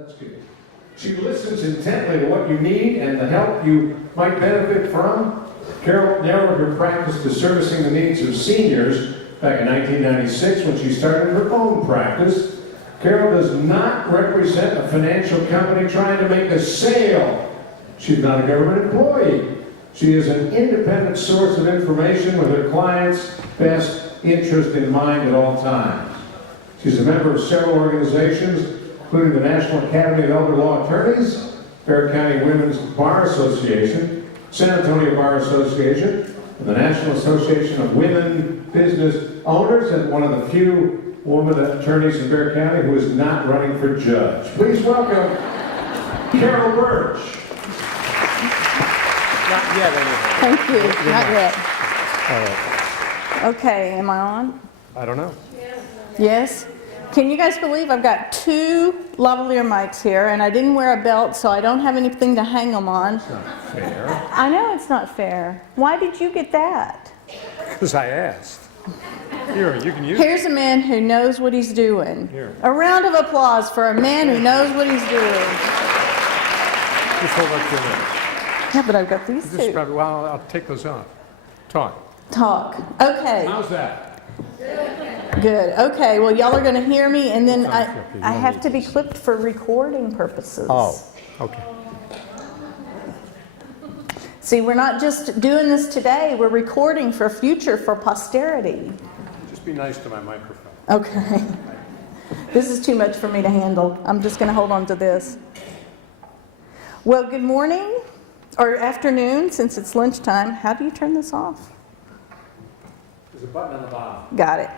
That's good. She listens intently to what you need and the help you might benefit from. Carol narrowed her practice to servicing the needs of seniors back in 1996 when she started her own practice. Carol does not represent a financial company trying to make a sale. She's not a government employee. She is an independent source of information with her clients' best interest in mind at all times. She's a member of several organizations, including the National Academy of Elder Law Attorneys, Barrett County Women's Bar Association, San Antonio Bar Association, and the National Association of Women Business Owners, and one of the few women attorneys in Barrett County who is not running for judge. Please welcome Carol Bertsch. Not yet, anyway. Thank you. You're Not yet. All right. Okay, am I on? I don't know. Yes? Can you guys believe I've got two lavalier mics here, and I didn't wear a belt, so I don't have anything to hang them on. It's not fair. I know it's not fair. Why did you get that? Because I asked. Here, you can use it. Here's a man who knows what he's doing. Here. A round of applause for a man who knows what he's doing. Just hold up your nose. Yeah, but I've got these two. Well, I'll take those off. Talk. Talk. Okay. How's that? Good. Okay, well, y'all are going to hear me, and then Okay, I have to be clipped for recording purposes. Oh, okay. See, we're not just doing this today, we're recording for future, for posterity. Just be nice to my microphone. Okay. This is too much for me to handle. I'm just going to hold on to this. Well, good morning, or afternoon, since it's lunchtime. How do you turn this off? There's a button on the bottom. Got it.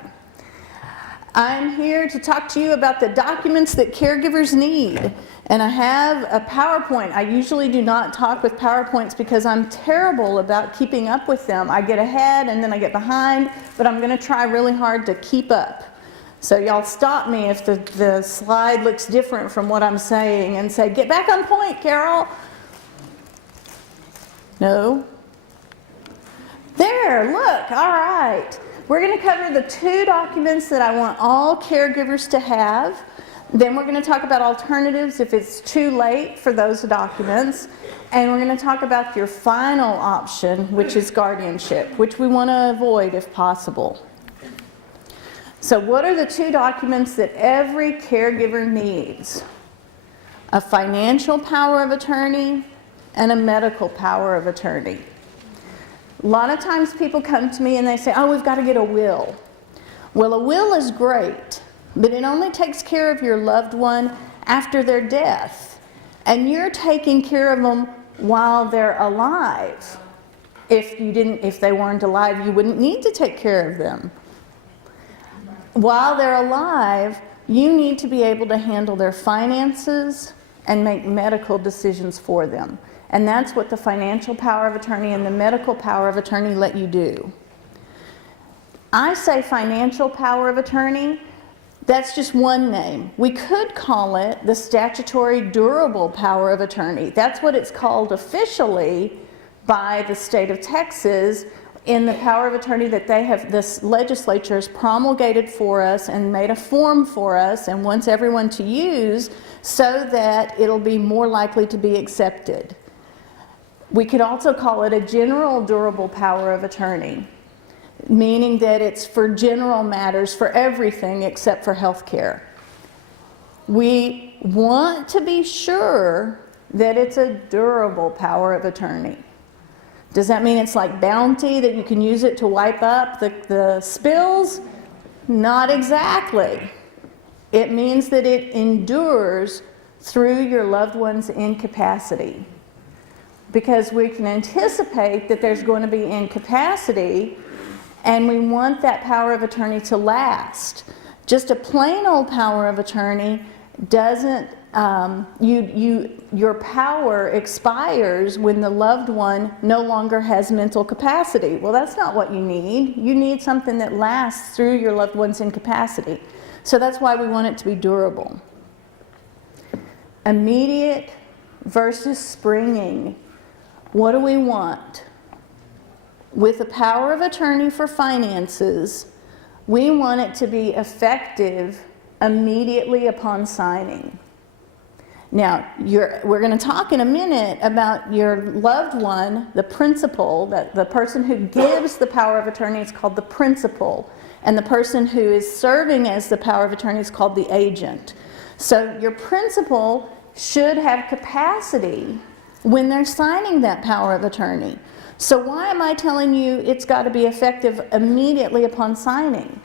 I'm here to talk to you about the documents that caregivers need. And I have a PowerPoint. I usually do not talk with PowerPoints because I'm terrible about keeping up with them. I get ahead and then I get behind, but I'm going to try really hard to keep up. So y'all stop me if the slide looks different from what I'm saying and say, get back on point, Carol. No? There, look, all right. We're going to cover the two documents that I want all caregivers to have. Then we're going to talk about alternatives if it's too late for those documents. And we're going to talk about your final option, which is guardianship, which we want to avoid if possible. So what are the two documents that every caregiver needs? A financial power of attorney and a medical power of attorney. A lot of times people come to me and they say, oh, we've got to get a will. Well, a will is great, but it only takes care of your loved one after their death. And you're taking care of them while they're alive. If they weren't alive, you wouldn't need to take care of them. While they're alive, you need to be able to handle their finances and make medical decisions for them. And that's what the financial power of attorney and the medical power of attorney let you do. I say financial power of attorney, that's just one name. We could call it the statutory durable power of attorney. That's what it's called officially by the state of Texas in the power of attorney that this legislature has promulgated for us and made a form for us and wants everyone to use so that it'll be more likely to be accepted. We could also call it a general durable power of attorney, meaning that it's for general matters, for everything except for health care. We want to be sure that it's a durable power of attorney. Does that mean it's like bounty, that you can use it to wipe up the spills? Not exactly. It means that it endures through your loved one's incapacity. Because we can anticipate that there's going to be incapacity, and we want that power of attorney to last. Just a plain old power of attorney doesn't, your power expires when the loved one no longer has mental capacity. Well, that's not what you need. You need something that lasts through your loved one's incapacity. So that's why we want it to be durable. Immediate versus springing. What do we want? With the power of attorney for finances, we want it to be effective immediately upon signing. Now, we're going to talk in a minute about your loved one, the principal, that the person who gives the power of attorney is called the principal, and the person who is serving as the power of attorney is called the agent. So your principal should have capacity when they're signing that power of attorney. So why am I telling you it's got to be effective immediately upon signing?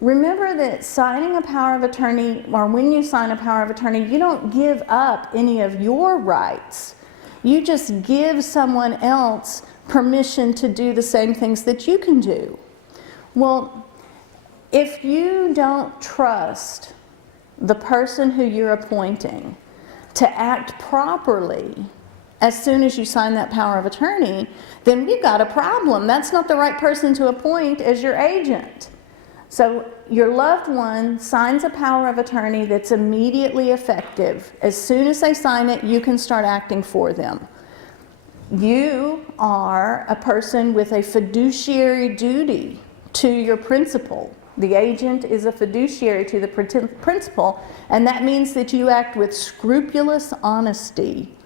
Remember that signing a power of attorney, or when you sign a power of attorney, you don't give up any of your rights. You just give someone else permission to do the same things that you can do. Well, if you don't trust the person who you're appointing to act properly as soon as you sign that power of attorney, then we've got a problem. That's not the right person to appoint as your agent. So your loved one signs a power of attorney that's immediately effective. As soon as they sign it, you can start acting for them. You are a person with a fiduciary duty to your principal. The agent is a fiduciary to the principal, and that means that you act with scrupulous honesty.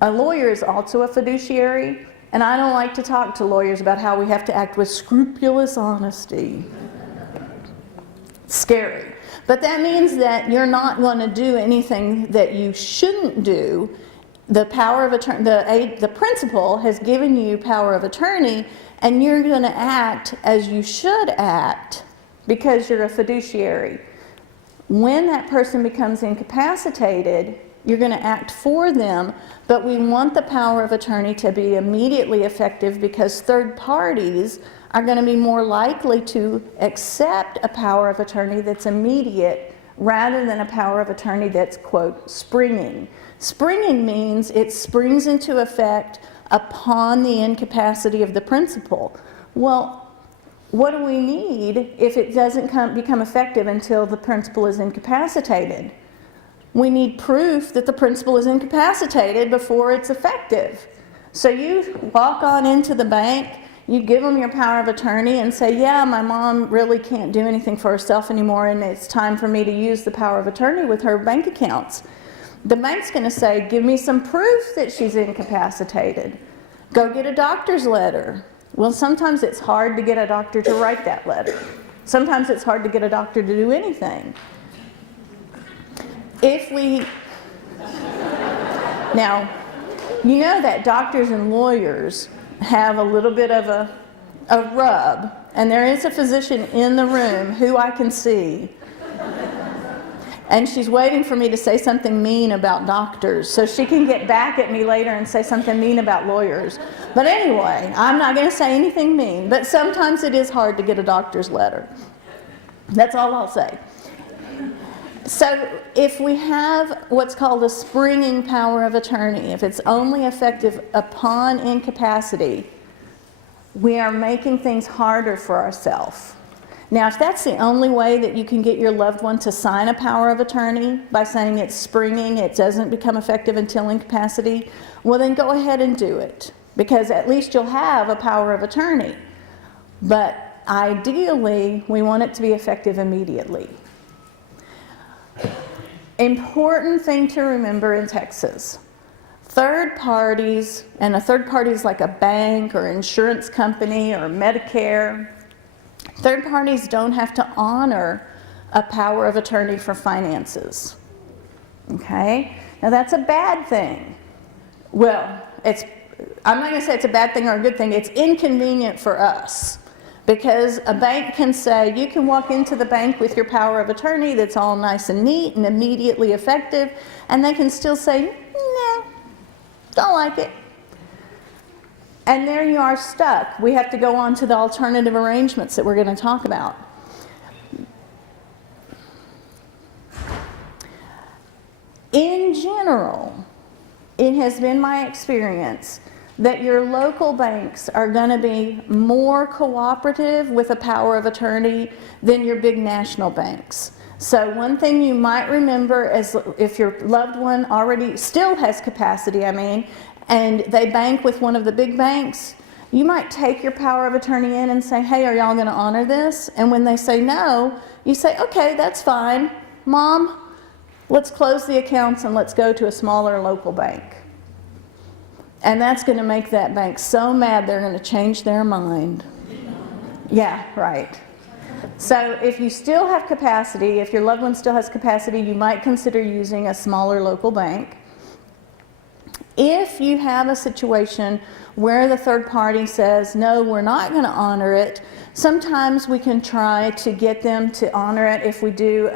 A lawyer is also a fiduciary, and I don't like to talk to lawyers about how we have to act with scrupulous honesty. Scary. But that means that you're not going to do anything that you shouldn't do. The power of attorney, the principal has given you power of attorney, and you're going to act as you should act because you're a fiduciary. When that person becomes incapacitated, you're going to act for them, but we want the power of attorney to be immediately effective because third parties are going to be more likely to accept a power of attorney that's immediate rather than a power of attorney that's, quote, springing. Springing means it springs into effect upon the incapacity of the principal. Well, what do we need if it doesn't become effective until the principal is incapacitated? We need proof that the principal is incapacitated before it's effective. So you walk on into the bank, you give them your power of attorney and say, yeah, my mom really can't do anything for herself anymore and it's time for me to use the power of attorney with her bank accounts. The bank's going to say, give me some proof that she's incapacitated. Go get a doctor's letter. Well, sometimes it's hard to get a doctor to write that letter. Sometimes it's hard to get a doctor to do anything. Now, you know that doctors and lawyers have a little bit of a rub, and there is a physician in the room who I can see, and she's waiting for me to say something mean about doctors so she can get back at me later and say something mean about lawyers. But anyway, I'm not going to say anything mean, but sometimes it is hard to get a doctor's letter. That's all I'll say. So if we have what's called a springing power of attorney, if it's only effective upon incapacity, we are making things harder for ourselves. Now, if that's the only way that you can get your loved one to sign a power of attorney by saying it's springing, it doesn't become effective until incapacity, well then go ahead and do it, because at least you'll have a power of attorney. But ideally, we want it to be effective immediately. Important thing to remember in Texas, third parties, and a third party is like a bank or insurance company or Medicare, third parties don't have to honor a power of attorney for finances. Okay? Now that's a bad thing. Well, I'm not going to say it's a bad thing or a good thing, it's inconvenient for us. Because a bank can say, you can walk into the bank with your power of attorney that's all nice and neat and immediately effective, and they can still say, no, don't like it. And there you are stuck. We have to go on to the alternative arrangements that we're going to talk about. In general, it has been my experience that your local banks are going to be more cooperative with a power of attorney than your big national banks. So one thing you might remember is if your loved one already still has capacity, and they bank with one of the big banks, you might take your power of attorney in and say, hey, are y'all going to honor this? And when they say no, you say, okay, that's fine. Mom, Let's close the accounts and let's go to a smaller local bank. And that's going to make that bank so mad they're going to change their mind. Yeah, right. So if you still have capacity, if your loved one still has capacity, you might consider using a smaller local bank. If you have a situation where the third party says, no, we're not going to honor it, sometimes we can try to get them to honor it if we do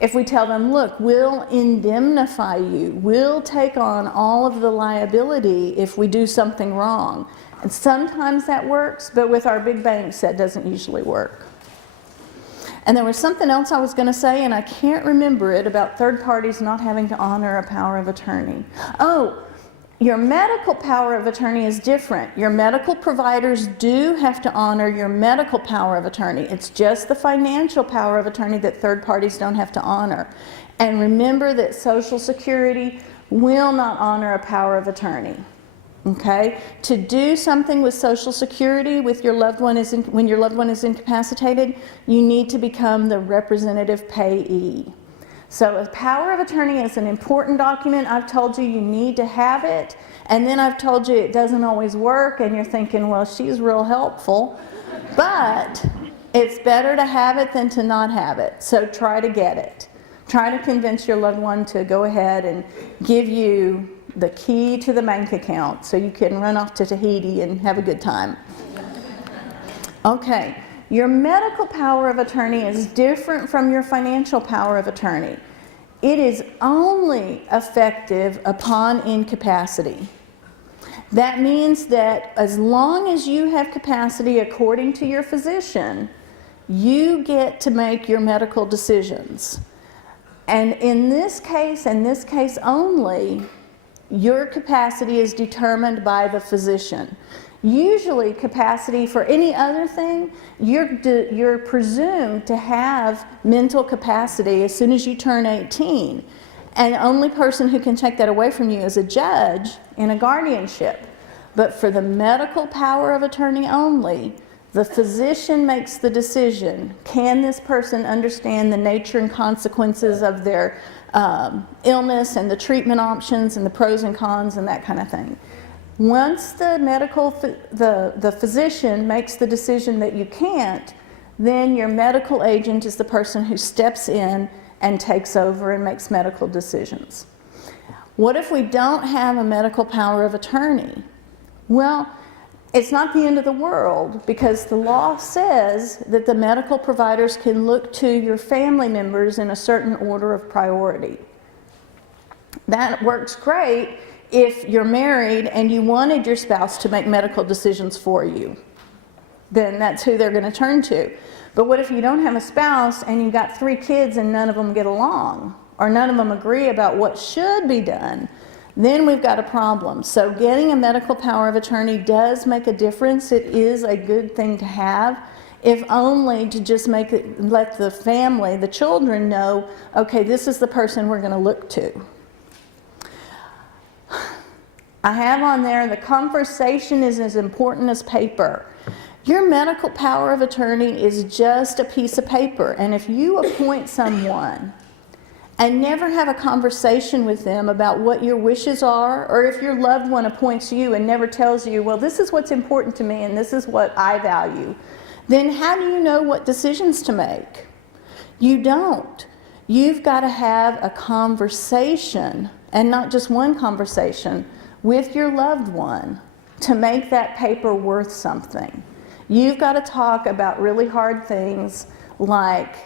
if we tell them, look, we'll indemnify you, we'll take on all of the liability if we do something wrong. And sometimes that works, but with our big banks, that doesn't usually work. And there was something else I was going to say, and I can't remember it, about third parties not having to honor a power of attorney. Oh, your medical power of attorney is different. Your medical providers do have to honor your medical power of attorney. It's just the financial power of attorney that third parties don't have to honor. And remember that Social Security will not honor a power of attorney. Okay? To do something with Social Security with your loved one when your loved one is incapacitated, you need to become the representative payee. So a power of attorney is an important document. I've told you you need to have it, and then I've told you it doesn't always work, and you're thinking, well, she's real helpful. But it's better to have it than to not have it, so try to get it. Try to convince your loved one to go ahead and give you the key to the bank account so you can run off to Tahiti and have a good time. Okay. Your medical power of attorney is different from your financial power of attorney. It is only effective upon incapacity. That means that as long as you have capacity according to your physician, you get to make your medical decisions. And in this case, and this case only, your capacity is determined by the physician. Usually capacity for any other thing, you're presumed to have mental capacity as soon as you turn 18. And the only person who can take that away from you is a judge in a guardianship. But for the medical power of attorney only, the physician makes the decision. Can this person understand the nature and consequences of their illness and the treatment options and the pros and cons and that kind of thing? Once the physician makes the decision that you can't, then your medical agent is the person who steps in and takes over and makes medical decisions. What if we don't have a medical power of attorney? Well, it's not the end of the world, because the law says that the medical providers can look to your family members in a certain order of priority. That works great if you're married and you wanted your spouse to make medical decisions for you. Then that's who they're going to turn to. But what if you don't have a spouse and you've got 3 kids and none of them get along, or none of them agree about what should be done? Then we've got a problem. So getting a medical power of attorney does make a difference. It is a good thing to have, if only to just let the family, the children know, okay, this is the person we're going to look to. I have on there, the conversation is as important as paper. Your medical power of attorney is just a piece of paper, and if you appoint someone and never have a conversation with them about what your wishes are, or if your loved one appoints you and never tells you, well, this is what's important to me and this is what I value, then how do you know what decisions to make? You don't. You've got to have a conversation, and not just one conversation, with your loved one to make that paper worth something. You've got to talk about really hard things like,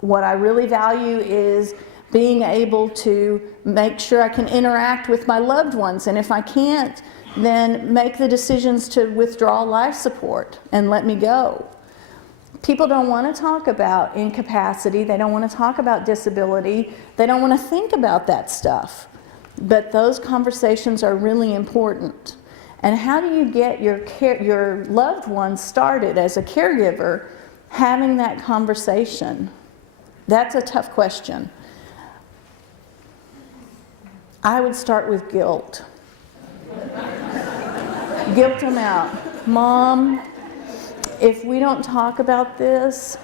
what I really value is being able to make sure I can interact with my loved ones, and if I can't, then make the decisions to withdraw life support and let me go. People don't want to talk about incapacity, they don't want to talk about disability, they don't want to think about that stuff. But those conversations are really important. And how do you get your loved ones started as a caregiver having that conversation? That's a tough question. I would start with guilt. Guilt them out. Mom, if we don't talk about this,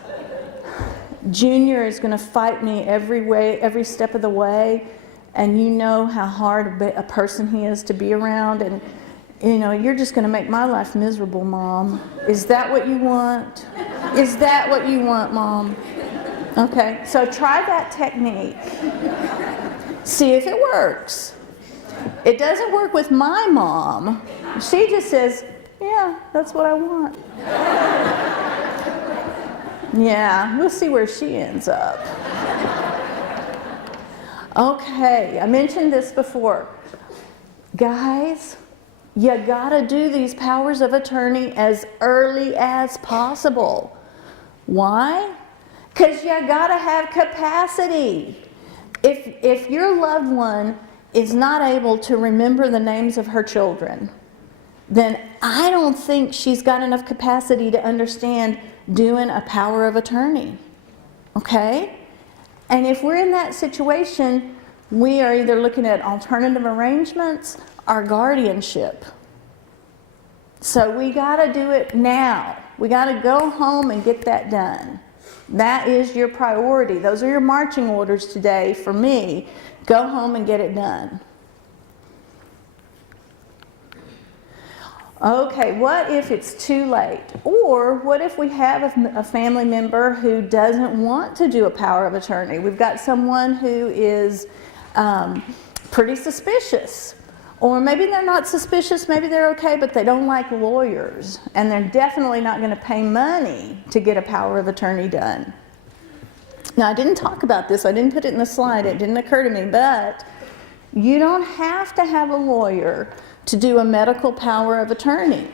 Junior is going to fight me every step of the way, and you know how hard a person he is to be around, and you know, you're just going to make my life miserable, Mom. Is that what you want? Is that what you want, Mom? Okay, so try that technique. See if it works. It doesn't work with my mom. She just says, yeah, that's what I want. Yeah, we'll see where she ends up. Okay, I mentioned this before. Guys, you gotta do these powers of attorney as early as possible. Why? Because you gotta have capacity. If your loved one is not able to remember the names of her children, then I don't think she's got enough capacity to understand doing a power of attorney. Okay? And if we're in that situation, we are either looking at alternative arrangements or guardianship. So we got to do it now. We got to go home and get that done. That is your priority. Those are your marching orders today for me. Go home and get it done. Okay, what if it's too late? Or what if we have a family member who doesn't want to do a power of attorney? We've got someone who is pretty suspicious. Or maybe they're not suspicious, maybe they're okay, but they don't like lawyers. And they're definitely not going to pay money to get a power of attorney done. Now, I didn't talk about this. I didn't put it in the slide. It didn't occur to me. But you don't have to have a lawyer to do a medical power of attorney.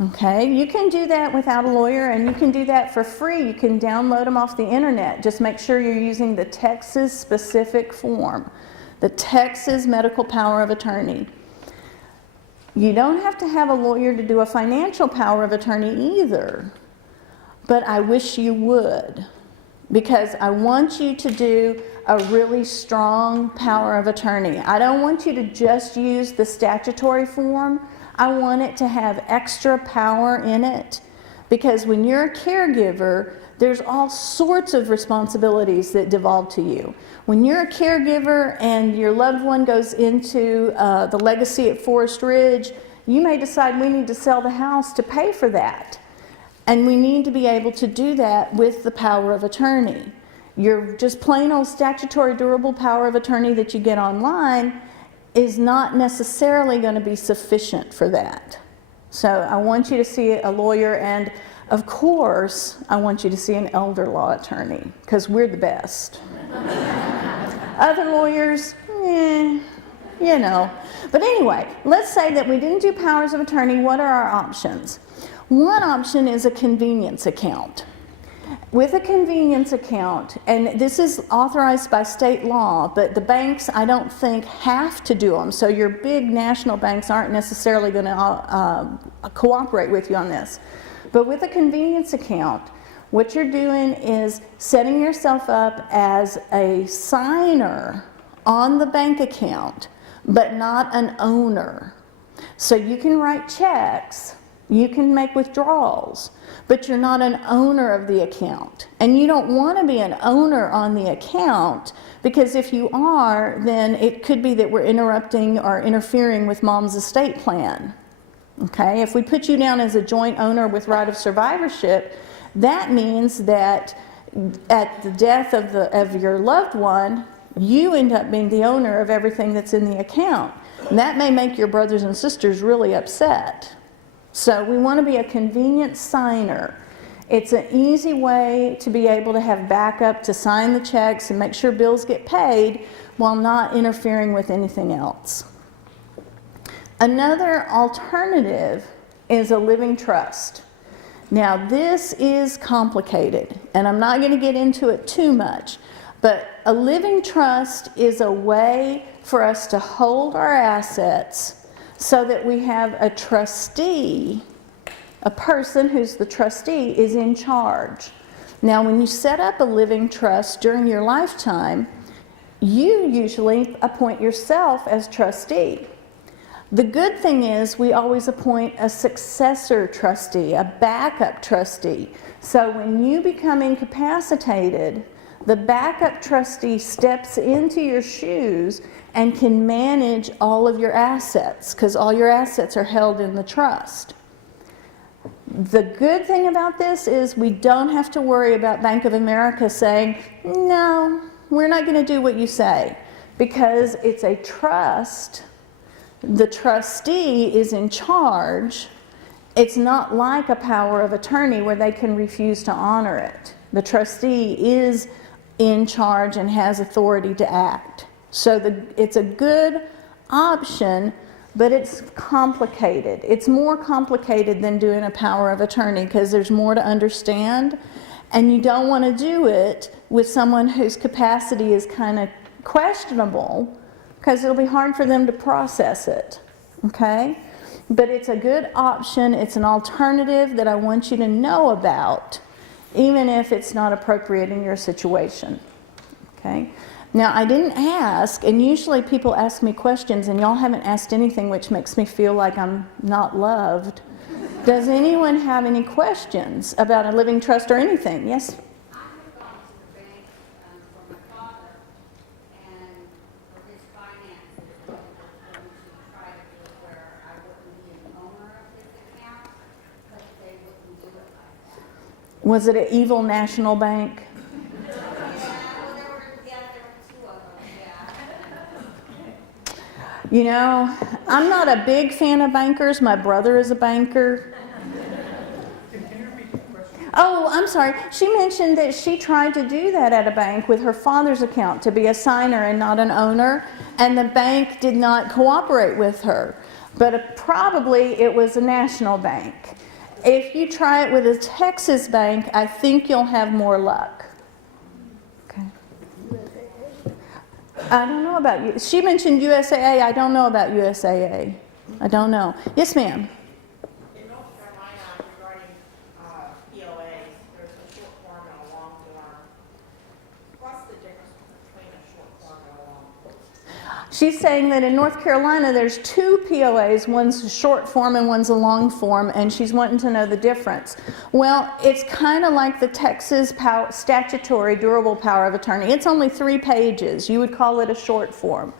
Okay? You can do that without a lawyer, and you can do that for free. You can download them off the internet. Just make sure you're using the Texas-specific form. The Texas Medical Power of Attorney. You don't have to have a lawyer to do a financial power of attorney either, but I wish you would, because I want you to do a really strong power of attorney. I don't want you to just use the statutory form. I want it to have extra power in it, because when you're a caregiver, there's all sorts of responsibilities that devolve to you. When you're a caregiver and your loved one goes into the legacy at Forest Ridge, you may decide we need to sell the house to pay for that. And we need to be able to do that with the power of attorney. Your just plain old statutory durable power of attorney that you get online is not necessarily going to be sufficient for that. So I want you to see a lawyer, and of course, I want you to see an elder law attorney, because we're the best. Other lawyers, you know. But anyway, let's say that we didn't do powers of attorney. What are our options? One option is a convenience account. With a convenience account, and this is authorized by state law, but the banks, I don't think, have to do them. So your big national banks aren't necessarily going to cooperate with you on this. But with a convenience account, what you're doing is setting yourself up as a signer on the bank account, but not an owner. So you can write checks, you can make withdrawals, but you're not an owner of the account. And you don't want to be an owner on the account, because if you are, then it could be that we're interrupting or interfering with mom's estate plan. Okay, if we put you down as a joint owner with right of survivorship, that means that at the death of your loved one, you end up being the owner of everything that's in the account. And that may make your brothers and sisters really upset. So we want to be a convenient signer. It's an easy way to be able to have backup to sign the checks and make sure bills get paid while not interfering with anything else. Another alternative is a living trust. Now this is complicated, and I'm not going to get into it too much, but a living trust is a way for us to hold our assets so that we have a trustee, a person who's the trustee is in charge. Now when you set up a living trust during your lifetime, you usually appoint yourself as trustee. The good thing is we always appoint a successor trustee, a backup trustee. So when you become incapacitated, the backup trustee steps into your shoes and can manage all of your assets, because all your assets are held in the trust. The good thing about this is we don't have to worry about Bank of America saying, no, we're not going to do what you say, because it's a trust. The trustee is in charge. It's not like a power of attorney where they can refuse to honor it. The trustee is in charge and has authority to act. So it's a good option, but it's complicated. It's more complicated than doing a power of attorney because there's more to understand, and you don't want to do it with someone whose capacity is kind of questionable, because it'll be hard for them to process it, okay? But it's a good option. It's an alternative that I want you to know about, even if it's not appropriate in your situation, okay? Now, I didn't ask, and usually people ask me questions, and y'all haven't asked anything, which makes me feel like I'm not loved. Does anyone have any questions about a living trust or anything? Yes? I have gone to the bank for my father, and for his finances, I was going to try to do it where I wouldn't be an owner of his account, but they wouldn't do it like that. Was it an evil national bank? Yeah, well, there were two of them, yeah. You know, I'm not a big fan of bankers. My brother is a banker. Oh, I'm sorry. She mentioned that she tried to do that at a bank with her father's account, to be a signer and not an owner, and the bank did not cooperate with her. But probably it was a national bank. If you try it with a Texas bank, I think you'll have more luck. Okay. I don't know about you. She mentioned USAA. I don't know about USAA. I don't know. Yes, ma'am. In North Carolina, regarding POAs, there's a short form and a long form. What's the difference between a short form and a long form? She's saying that in North Carolina there's two POAs, one's a short form and one's a long form, and she's wanting to know the difference. Well, it's kind of like the Texas statutory durable power of attorney. It's only 3 pages. You would call it a short form.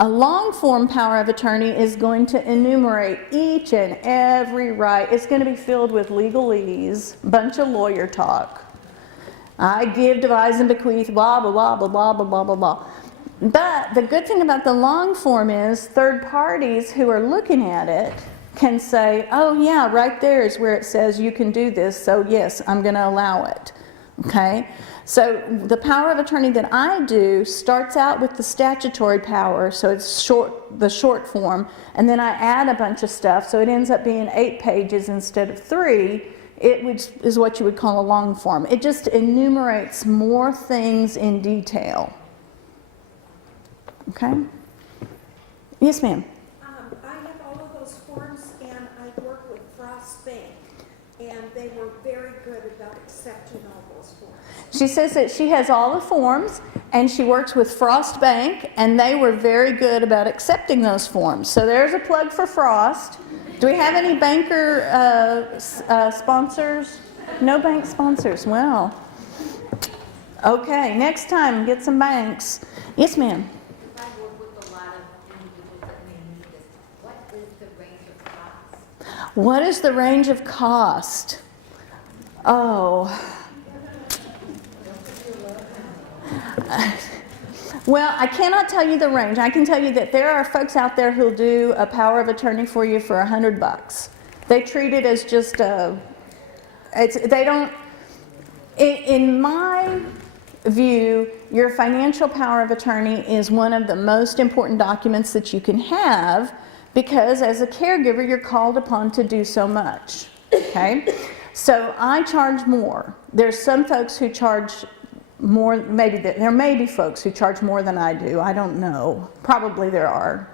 A long form power of attorney is going to enumerate each and every right. It's going to be filled with legalese, bunch of lawyer talk. I give, devise, and bequeath, blah, blah, blah, blah, blah, blah, blah, blah, blah. But the good thing about the long form is third parties who are looking at it can say, oh yeah, right there is where it says you can do this, so yes, I'm going to allow it. Okay? So the power of attorney that I do starts out with the statutory power, so it's the short form, and then I add a bunch of stuff, so it ends up being 8 pages instead of 3. Which is what you would call a long form. It just enumerates more things in detail. Okay? Yes, ma'am. I have all of those forms, and I work with Frost Bank, and they were very good about accepting all those forms. She says that she has all the forms, and she works with Frost Bank, and they were very good about accepting those forms. So there's a plug for Frost. Do we have any banker sponsors? No bank sponsors. Well, okay, next time, get some banks. Yes, ma'am. I work with a lot of individuals that may need this. What is the range of costs? What is the range of cost? Oh. Well, I cannot tell you the range. I can tell you that there are folks out there who'll do a power of attorney for you for $100. They treat it as just in my view, your financial power of attorney is one of the most important documents that you can have, because as a caregiver, you're called upon to do so much, okay? So I charge more. There's some folks who charge more, maybe there may be folks who charge more than I do. I don't know. Probably there are,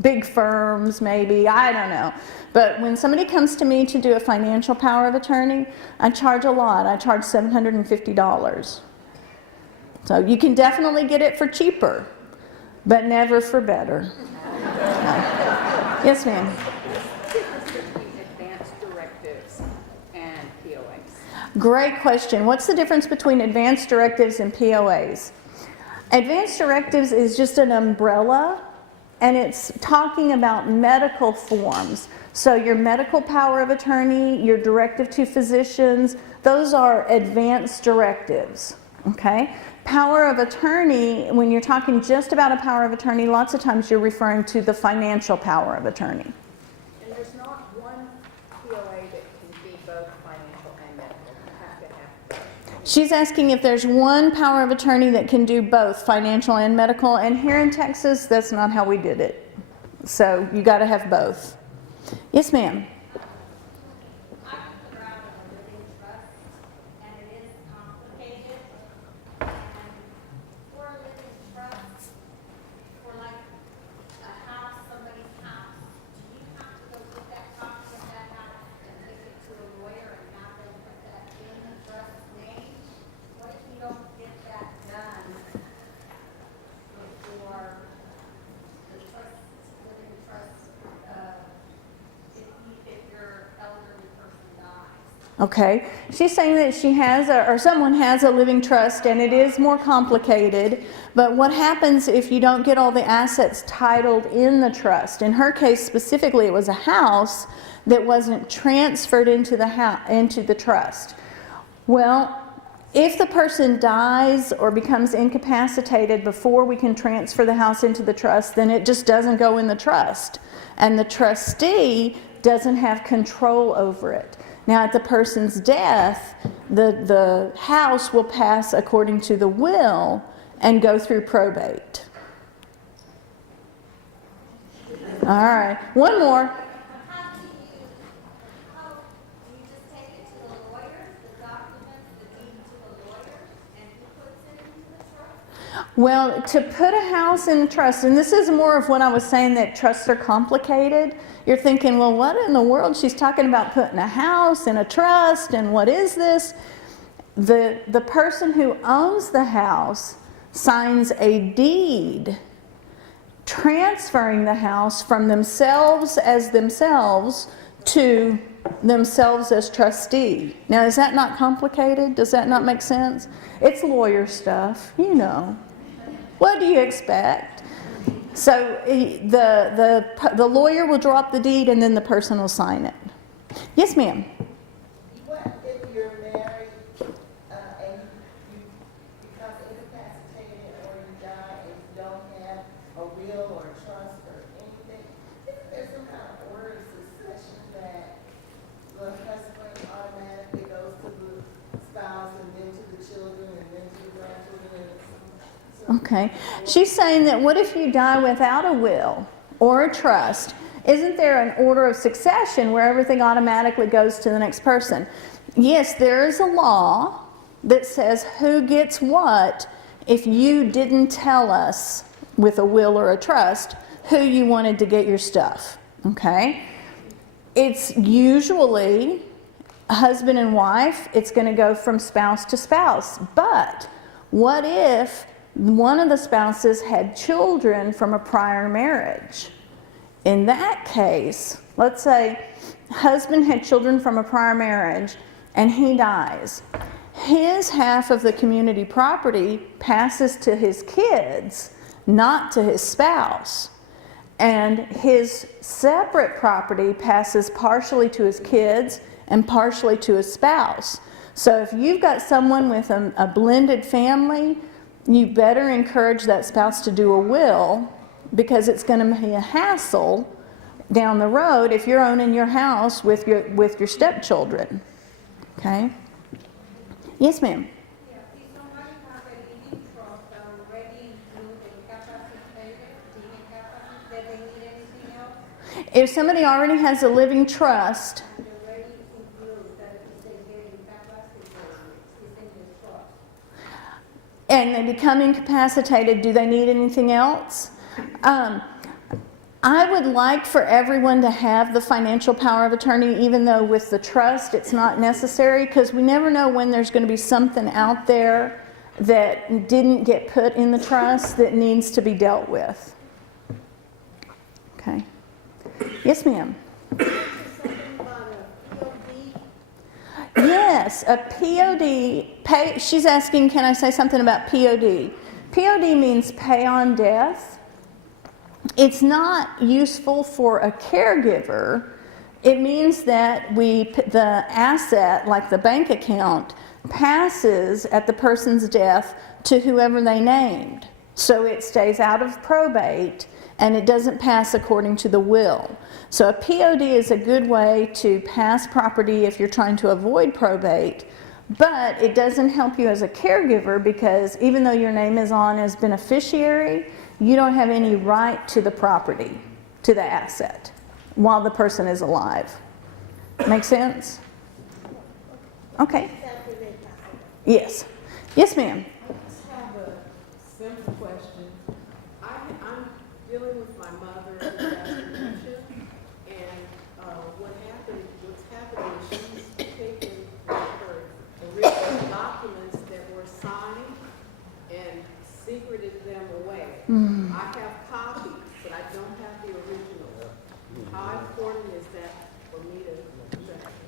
big firms maybe, I don't know. But when somebody comes to me to do a financial power of attorney, I charge a lot. I charge $750. So you can definitely get it for cheaper, but never for better. Yes, ma'am. Between advanced directives and POAs. Great question. What's the difference between advanced directives and POAs? Advanced directives is just an umbrella, and it's talking about medical forms. So your medical power of attorney, your directive to physicians, those are advanced directives, okay? Power of attorney, when you're talking just about a power of attorney, lots of times you're referring to the financial power of attorney. And there's not one POA that can be both financial and medical. You have to have both. She's asking if there's one power of attorney that can do both financial and medical, and here in Texas, that's not how we did it. So you got to have both. Yes, ma'am. I put around a living trust, and it is complicated. And for a living trust, for like a house, somebody's house, do you have to go get that copy of that house and take it to a lawyer and have them put that in the trust's name? What if you don't get that done before the trust, living trust, if your elderly person dies? Okay. She's saying that she has, or someone has a living trust, and it is more complicated. But what happens if you don't get all the assets titled in the trust? In her case specifically, it was a house that wasn't transferred into the trust. Well, if the person dies or becomes incapacitated before we can transfer the house into the trust, then it just doesn't go in the trust. And the trustee doesn't have control over it. Now, at the person's death, the house will pass according to the will and go through probate. All right, one more. How do you just take it to the lawyers, the documents, the deed to the lawyers, and who puts it into the trust? Well, to put a house in trust, and this is more of what I was saying, that trusts are complicated. You're thinking, well, what in the world? She's talking about putting a house in a trust, and what is this? The person who owns the house signs a deed transferring the house from themselves as themselves to themselves as trustee. Now, is that not complicated? Does that not make sense? It's lawyer stuff, you know. What do you expect? So the lawyer will draw up the deed, and then the person will sign it. Yes, ma'am. What if you're married and you become incapacitated or you die and you don't have a will or a trust or anything? Isn't there some kind of order of succession that the husband automatically goes to the spouse and then to the children and then to the grandchildren? Okay. She's saying that what if you die without a will or a trust? Isn't there an order of succession where everything automatically goes to the next person? Yes, there is a law that says who gets what if you didn't tell us with a will or a trust who you wanted to get your stuff. Okay? It's usually husband and wife. It's going to go from spouse to spouse. But what if one of the spouses had children from a prior marriage? In that case, let's say husband had children from a prior marriage and he dies. His half of the community property passes to his kids, not to his spouse. And his separate property passes partially to his kids and partially to his spouse. So if you've got someone with a blended family, you better encourage that spouse to do a will, because it's going to be a hassle down the road if you're owning your house with your stepchildren. Okay? Yes, ma'am. Yeah, if somebody has a living trust already include incapacitated, that they need anything else, If somebody already has a living trust, and already include that if they get incapacitated, it's in the trust. and they become incapacitated, do they need anything else? I would like for everyone to have the financial power of attorney, even though with the trust it's not necessary, because we never know when there's going to be something out there that didn't get put in the trust that needs to be dealt with. Okay. Yes, ma'am. Something about a POD. Yes, a POD, she's asking, can I say something about POD? POD means pay on death. It's not useful for a caregiver. It means that the asset, like the bank account, passes at the person's death to whoever they named. So it stays out of probate and it doesn't pass according to the will. So a POD is a good way to pass property if you're trying to avoid probate, but it doesn't help you as a caregiver because even though your name is on as beneficiary, you don't have any right to the property, to the asset, while the person is alive. Make sense? Okay. Yes. Yes, ma'am. I just have a simple question. I'm dealing with my mother who has dementia, and what's happening is she's taken her original documents that were signed and secreted them away. I have copies, but I don't have the original. How important is that for me to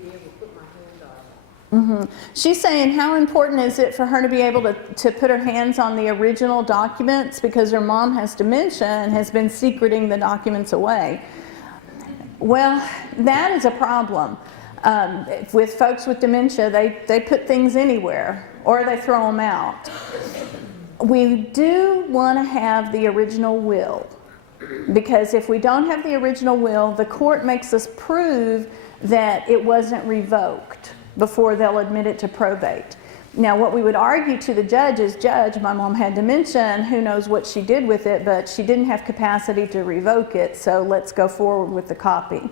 be able to put my hand on it? She's saying how important is it for her to be able to put her hands on the original documents because her mom has dementia and has been secreting the documents away. Well, that is a problem. With folks with dementia, they put things anywhere or they throw them out. We do want to have the original will because if we don't have the original will, the court makes us prove that it wasn't revoked before they'll admit it to probate. Now, what we would argue to the judge is, Judge, my mom had dementia and who knows what she did with it, but she didn't have capacity to revoke it, so let's go forward with the copy.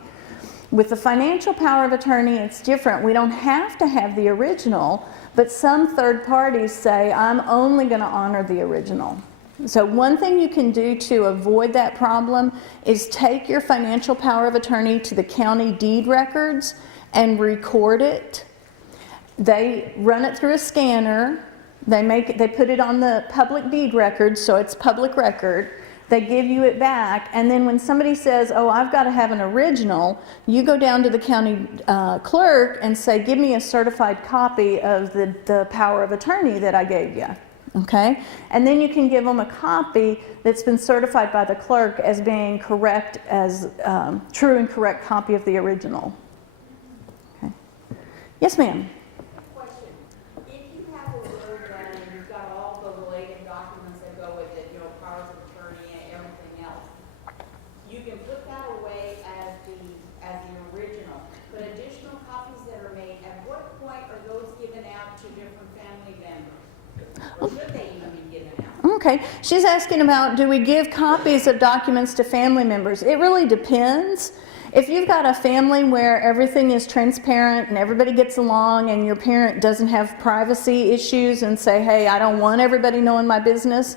With the financial power of attorney, it's different. We don't have to have the original, but some third parties say, I'm only going to honor the original. So one thing you can do to avoid that problem is take your financial power of attorney to the county deed records and record it. They run it through a scanner. They put it on the public deed record, so it's public record. They give you it back, and then when somebody says, oh, I've got to have an original, you go down to the county clerk and say, give me a certified copy of the power of attorney that I gave you. Okay? And then you can give them a copy that's been certified by the clerk as being correct, as true and correct copy of the original. Okay. Yes, ma'am. Question. If you have a will done and you've got all the related documents that go with it, powers of attorney and everything else, you can put that away as the original. But additional copies that are made, at what point are those given out to different family members? Or should they even be given out? Okay. She's asking about, do we give copies of documents to family members? It really depends. If you've got a family where everything is transparent and everybody gets along and your parent doesn't have privacy issues and say, hey, I don't want everybody knowing my business,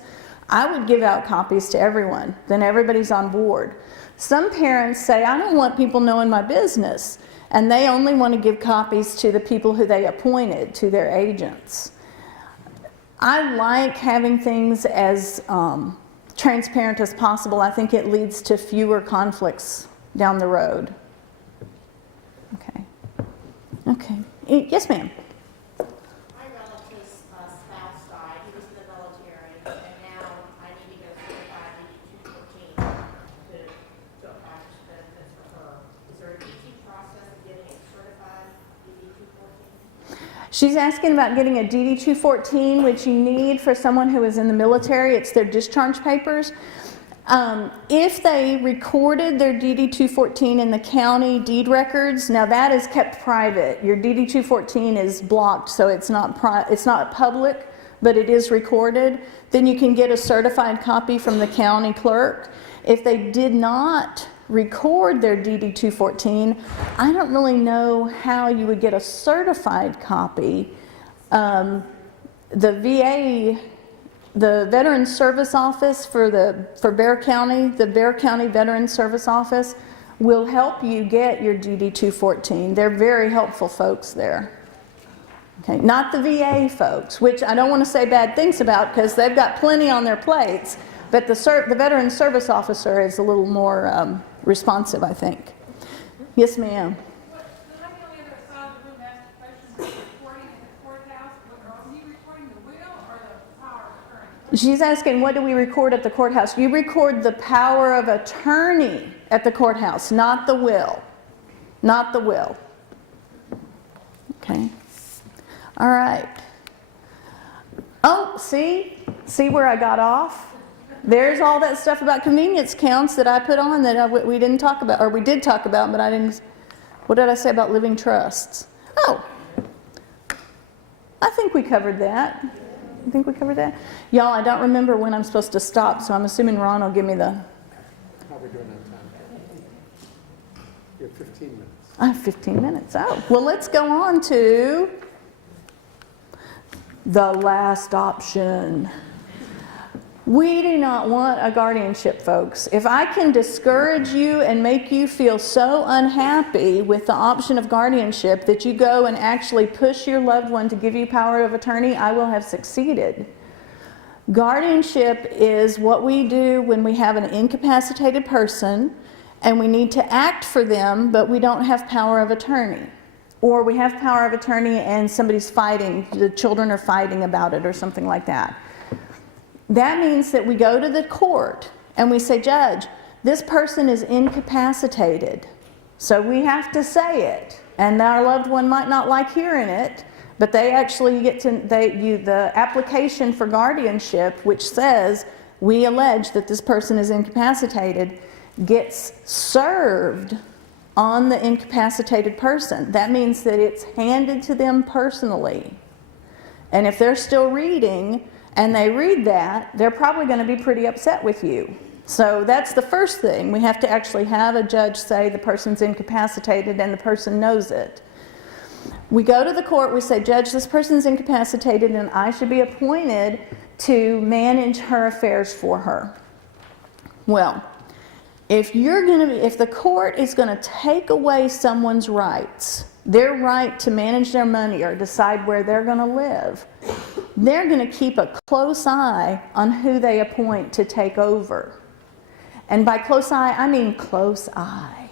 I would give out copies to everyone. Then everybody's on board. Some parents say, I don't want people knowing my business, and they only want to give copies to the people who they appointed, to their agents. I like having things as transparent as possible. I think it leads to fewer conflicts down the road. Okay. Okay. Yes, ma'am. My relative's spouse died. He was in the military, and now I need to go certify DD 214 to accomplish benefits for her. Is there an easy process of getting it certified, DD 214? She's asking about getting a DD 214, which you need for someone who is in the military. It's their discharge papers. If they recorded their DD 214 in the county deed records, now that is kept private. Your DD 214 is blocked, so it's not public, but it is recorded. Then you can get a certified copy from the county clerk. If they did not record their DD 214, I don't really know how you would get a certified copy. The VA, the Veterans Service Office for Bexar County, the Bexar County Veterans Service Office will help you get your DD 214. They're very helpful folks there. Okay, not the VA folks, which I don't want to say bad things about because they've got plenty on their plates, but the Veterans Service Officer is a little more responsive, I think. Yes, ma'am. What, so like on the other side of the room asked the question, recording in the courthouse, are you recording the will or the power of attorney? She's asking, what do we record at the courthouse? You record the power of attorney at the courthouse, not the will. Not the will. Okay. All right. Oh, see? See where I got off? There's all that stuff about convenience counts that I put on that we didn't talk about, or we did talk about, but I didn't. What did I say about living trusts? Oh, I think we covered that. I think we covered that. Y'all, I don't remember when I'm supposed to stop, so I'm assuming Ron will give me the... How are we doing on time? You have 15 minutes. I have 15 minutes. Oh, well, let's go on to the last option. We do not want a guardianship, folks. If I can discourage you and make you feel so unhappy with the option of guardianship that you go and actually push your loved one to give you power of attorney, I will have succeeded. Guardianship is what we do when we have an incapacitated person and we need to act for them, but we don't have power of attorney. Or we have power of attorney and somebody's fighting, the children are fighting about it or something like that. That means that we go to the court and we say, Judge, this person is incapacitated. So we have to say it. And our loved one might not like hearing it, but they actually get to, the application for guardianship, which says we allege that this person is incapacitated, gets served on the incapacitated person. That means that it's handed to them personally. And if they're still reading, and they read that, they're probably going to be pretty upset with you. So that's the first thing. We have to actually have a judge say the person's incapacitated and the person knows it. We go to the court, we say, Judge, this person's incapacitated and I should be appointed to manage her affairs for her. Well, if the court is going to take away someone's rights, their right to manage their money or decide where they're going to live, they're going to keep a close eye on who they appoint to take over. And by close eye, I mean close eye.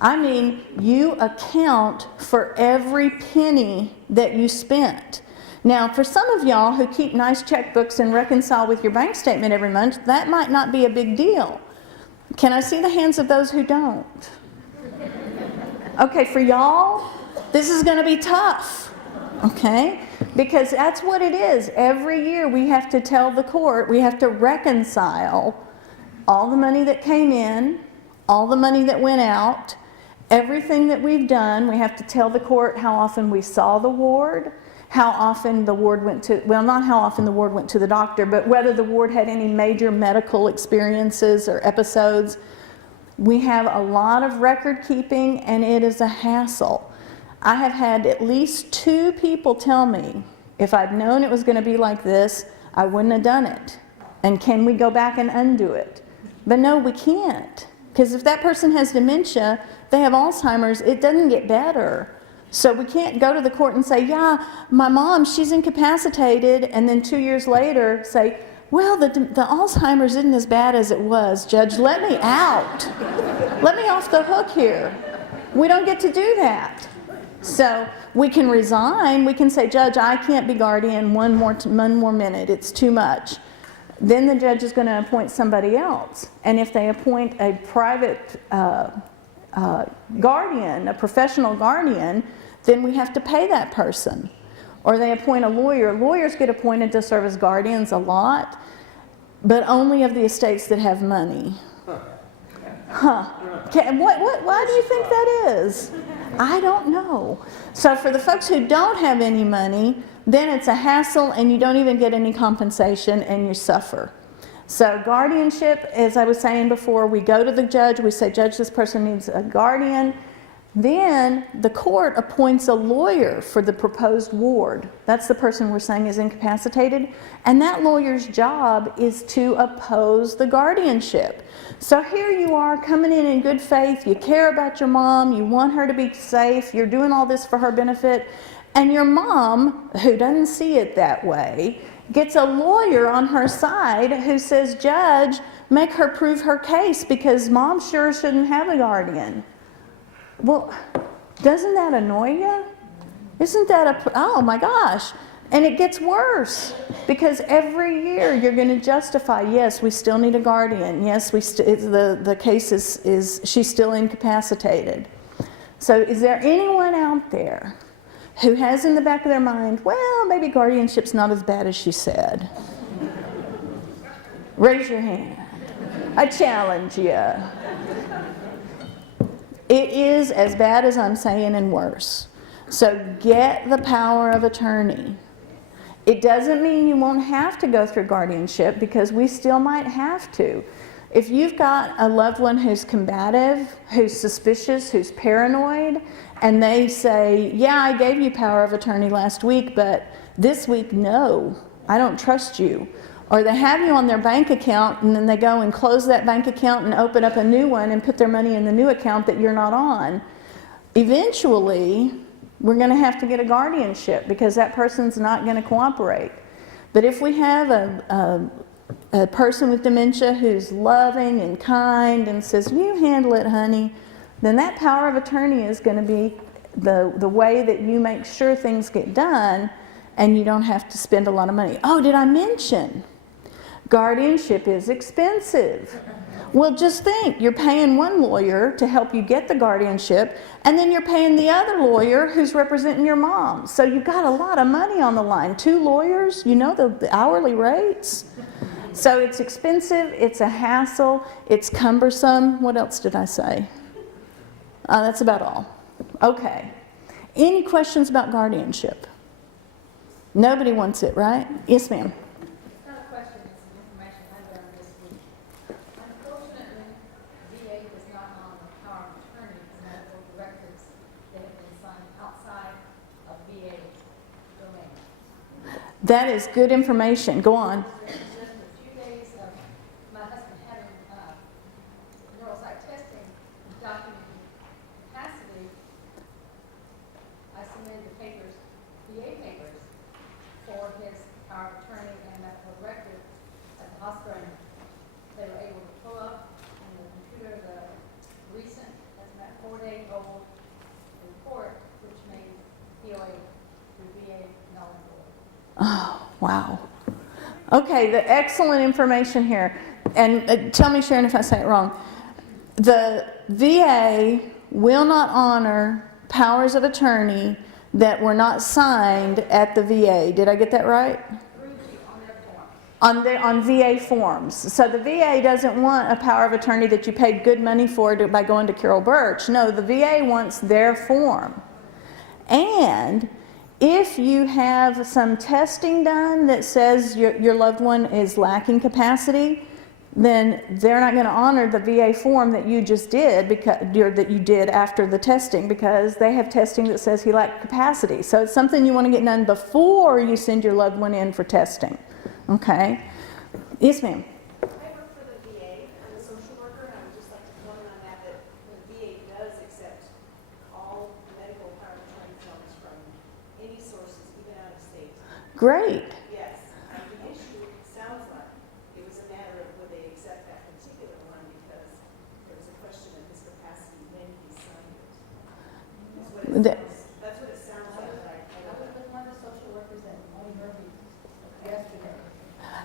I mean you account for every penny that you spent. Now, for some of y'all who keep nice checkbooks and reconcile with your bank statement every month, that might not be a big deal. Can I see the hands of those who don't? Okay, for y'all, this is going to be tough. Okay? Because that's what it is. Every year we have to tell the court, we have to reconcile all the money that came in, all the money that went out, everything that we've done. We have to tell the court how often we saw the ward, how often the ward went to, well, not how often the ward went to the doctor, but whether the ward had any major medical experiences or episodes. We have a lot of record keeping and it is a hassle. I have had at least 2 people tell me, if I'd known it was going to be like this, I wouldn't have done it. And can we go back and undo it? But no, we can't. Because if that person has dementia, they have Alzheimer's, it doesn't get better. So we can't go to the court and say, yeah, my mom, she's incapacitated, and then 2 years later say, well, the Alzheimer's isn't as bad as it was, Judge. Let me out. Let me off the hook here. We don't get to do that. So we can resign. We can say, Judge, I can't be guardian one more minute. It's too much. Then the judge is going to appoint somebody else. And if they appoint a private guardian, a professional guardian, then we have to pay that person. Or they appoint a lawyer. Lawyers get appointed to serve as guardians a lot, but only of the estates that have money. Huh. Why do you think that is? I don't know. So for the folks who don't have any money, then it's a hassle and you don't even get any compensation and you suffer. So guardianship, as I was saying before, we go to the judge, we say, Judge, this person needs a guardian. Then the court appoints a lawyer for the proposed ward. That's the person we're saying is incapacitated. And that lawyer's job is to oppose the guardianship. So here you are coming in good faith. You care about your mom. You want her to be safe. You're doing all this for her benefit. And your mom, who doesn't see it that way, gets a lawyer on her side who says, "Judge, make her prove her case because mom sure shouldn't have a guardian." Well, doesn't that annoy you? Isn't that oh my gosh. And it gets worse because every year you're going to justify, yes, we still need a guardian. Yes, the case is she's still incapacitated. So is there anyone out there who has in the back of their mind, well, maybe guardianship's not as bad as she said? Raise your hand. I challenge you. It is as bad as I'm saying and worse. So get the power of attorney. It doesn't mean you won't have to go through guardianship because we still might have to. If you've got a loved one who's combative, who's suspicious, who's paranoid, and they say, yeah, I gave you power of attorney last week, but this week, no, I don't trust you. Or they have you on their bank account and then they go and close that bank account and open up a new one and put their money in the new account that you're not on. Eventually, we're going to have to get a guardianship because that person's not going to cooperate. But if we have a person with dementia who's loving and kind and says, you handle it, honey, then that power of attorney is going to be the way that you make sure things get done and you don't have to spend a lot of money. Oh, did I mention? Guardianship is expensive. Well, just think, you're paying one lawyer to help you get the guardianship, and then you're paying the other lawyer who's representing your mom. So you've got a lot of money on the line. 2 lawyers, you know the hourly rates? So it's expensive, it's a hassle, it's cumbersome. What else did I say? That's about all. Okay. Any questions about guardianship? Nobody wants it, right? Yes, ma'am. It's not a question, it's some information I learned this week. Unfortunately, VA is not on the power of attorney for medical directives that have been signed outside of VA domain. That is good information. Go on. Just a few days of my husband having neuropsych testing, documenting capacity, I submitted the papers, VA papers, for his power of attorney and medical directive at the hospital. They were able to pull up in the computer the recent, that's about 4-day-old report, which made POA through VA null and void. Oh, wow. Okay, the excellent information here. And tell me, Sharon, if I say it wrong. The VA will not honor powers of attorney that were not signed at the VA. Did I get that right? On VA forms. So the VA doesn't want a power of attorney that you paid good money for by going to Carol Bertsch. No, the VA wants their form. And if you have some testing done that says your loved one is lacking capacity, then they're not going to honor the VA form that you just did that you did after the testing because they have testing that says he lacked capacity. So it's something you want to get done before you send your loved one in for testing. Okay? Yes, ma'am. I work for the VA. I'm a social worker, and I would just like to comment on that the VA does accept all medical power of attorney forms from any sources, even out of state. Great. Yes. And the issue sounds like it was a matter of would they accept that particular one because there was a question of his capacity when he signed it. That's what it sounds like. I was with one of the social workers that only heard me yesterday.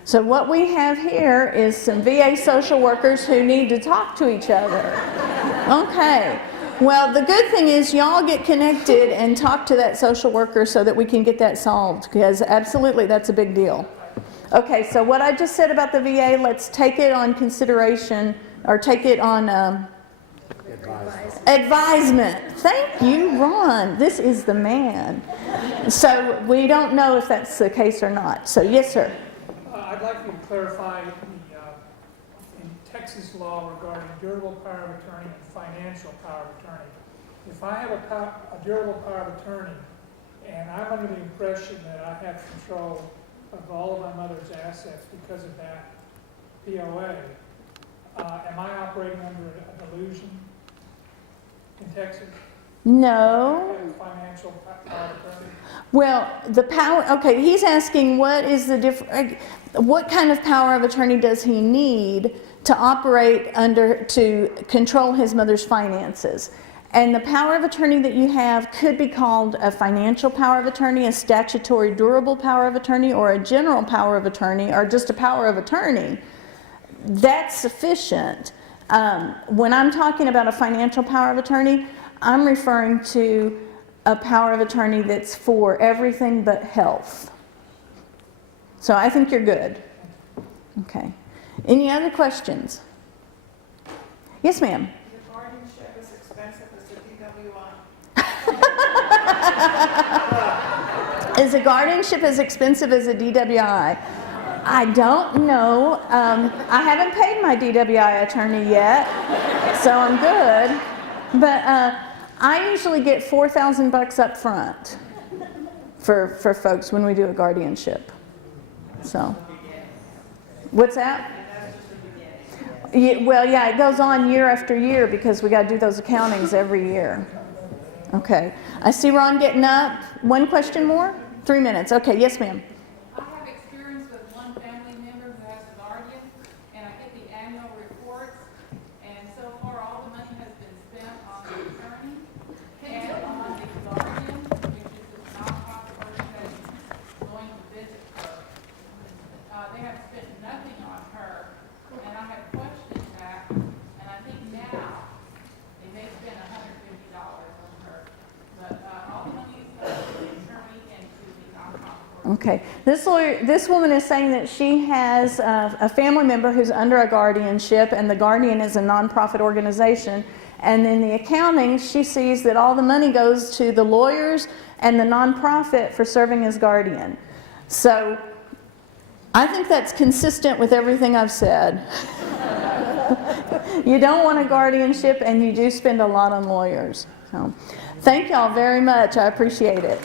So what we have here is some VA social workers who need to talk to each other. Okay. Well, the good thing is y'all get connected and talk to that social worker so that we can get that solved because absolutely that's a big deal. Okay, so what I just said about the VA, let's take it on consideration or take it on advisement. Thank you, Ron. This is the man. So we don't know if that's the case or not. So yes, sir. I'd like you to clarify in Texas law regarding durable power of attorney and financial power of attorney. If I have a durable power of attorney and I'm under the impression that I have control of all of my mother's assets because of that POA, am I operating under a delusion in Texas? No. Financial power of attorney? Well, the power, okay, he's asking what is the what kind of power of attorney does he need to operate under, to control his mother's finances? And the power of attorney that you have could be called a financial power of attorney, a statutory durable power of attorney, or a general power of attorney, or just a power of attorney. That's sufficient. When I'm talking about a financial power of attorney, I'm referring to a power of attorney that's for everything but health. So I think you're good. Okay. Any other questions? Yes, ma'am. The guardianship is expensive as the DWI. Is a guardianship as expensive as a DWI? I don't know. I haven't paid my DWI attorney yet, so I'm good. But I usually get $4,000 up front for folks when we do a guardianship. So, what's that? Yeah, well, yeah, it goes on year after year because we got to do those accountings every year. Okay. I see Ron getting up. One question more? 3 minutes. Okay, yes, ma'am. I have experience with one family member who has a guardian, and I get the annual reports, and so far all the money has been spent on the attorney and on the guardian, which is a nonprofit organization going to visit her. They have spent nothing on her, and I have questioned that, and I think now they may spend $150 on her, but all the money is going to the attorney and to the nonprofit. Okay. This woman is saying that she has a family member who's under a guardianship, and the guardian is a nonprofit organization. And in the accounting, she sees that all the money goes to the lawyers and the nonprofit for serving as guardian. So I think that's consistent with everything I've said. You don't want a guardianship, and you do spend a lot on lawyers. So thank y'all very much. I appreciate it.